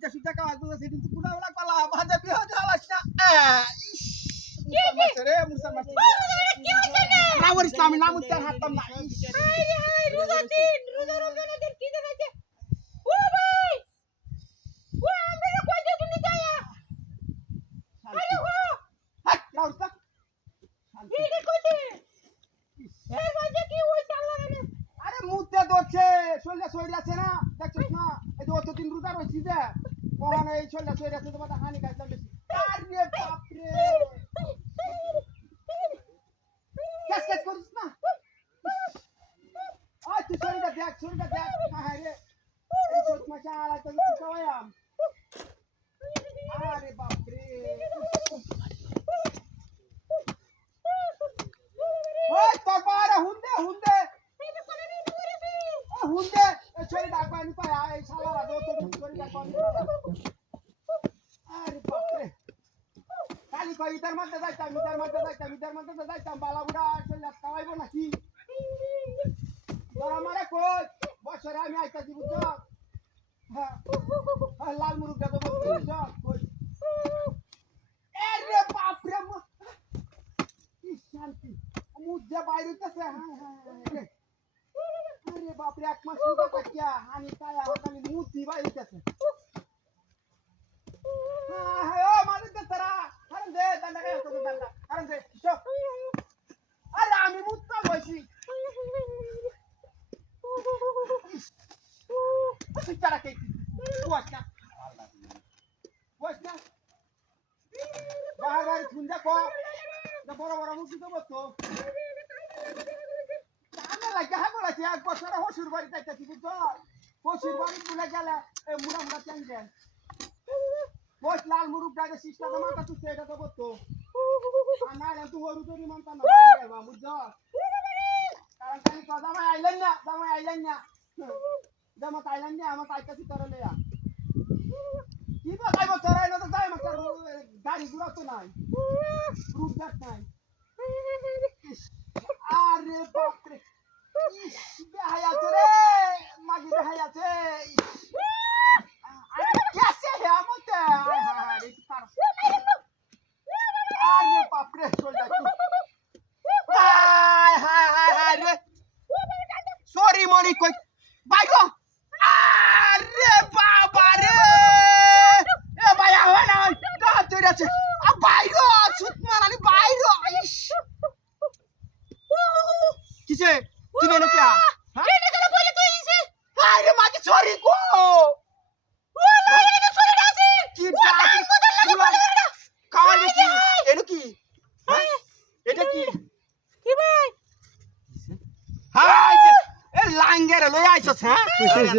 সুজা সুজা কাজ করতেছে কিন্তু কুড়াওলা পালা ভাজা বিয়া জ্বালাস না ইস রে মুসলমান নাম ইসলামী নাম উচ্চারণ হাততাম না রোজা দিন রোজা না দিন কি দেখাইছে ও ভাই ও আমরা কই যে তুমি যায়া আরে হো হাট নাও উস্তা এই যে কইছে এই বাজে কি ওই চালা না আরে মুতে দছে শরীরে শরীর আছে না দেখছস না এই তো অতদিন রোজা রইছি যে কোন এই শরীরে শরীর আছে তোমার হানি খাইতাম বেশি আরে বাপ রে কেস কেস করিস না আয় তুই শরীরে দেখ হ্যাঁ রে এই ছোট মাছা আলা তো খাওয়াম আরে বাপ রে ওই তোর বারে হুন্দে হুন্দে এই ছড়ি ডাকবা নি পায়া এই শালারা দো তো ছড়ি ডাকবা নি আরে বাপ রে খালি কই ইতার মধ্যে যাইতাম বালা বুড়া চলে খাওয়াইবো নাকি তোরা মারে কই বছরে আমি আইতাছি বুঝছ হ্যাঁ লাল মুরুগ দাদা বলছ কই আরে বাপ রে কি শান্তি মুদ্দে বাইরে হইতাছে হ্যাঁ আরে বাপ রে এক মাস রোজা থাকিয়া হানি খায়া খালি মুতি বাইরে হইতাছে হ্যাঁ ও মালিক দে তারা আরে দে দান্ডা খায় তো দান্ডা আরে দে চুপ আরে আমি মুত্তা বসি তুই তারা কে বস না বাহার খুঁজা কো না বড় মুখি তো বসতো আমি লাগা বলেছি এক বছর হসুর বাড়ি যাইতাছি বুঝছো হসুর বাড়ি বলে গেলে এই মুড়া চাঙ্গেন বস লাল মুরুগ ডাকে সিস্টার মাথা তুই এটা তো বসতো আর না রে তুই হরু তোরি মানতা না যাবা বুঝছো কারণ কালি তো জামাই আইলেন না জামা আইলেন না আমার তাইকাছি তোর লইয়া কি বা যাইব তোরাই না তো যাই মাস্টার গাড়ি ঘোড়া তো নাই রূপ দেখ নাই আরে বাপ রে বেহাই আছে রে মাগি বেহাই আছে আরে কেসে হে আমতে আরে তার আরে বাপ রে চল যা হায় রে সরি মরি কই বাইগো আরে বাবা রে এ ভাইয়া হয় না না তুই আছে আ বাইগো সুত মারানি বাইগো ইস কিসে তুই নেন কি হ্যাঁ কেন কেন বলে তুই ইসে আরে মাকে সরি গো ও ভাই এটা সরে আছে কি ডাকি খাওয়াই দেখি এনো কি হ্যাঁ এটা কি কি ভাই হাই এ লাঙ্গের লই আইছস হ্যাঁ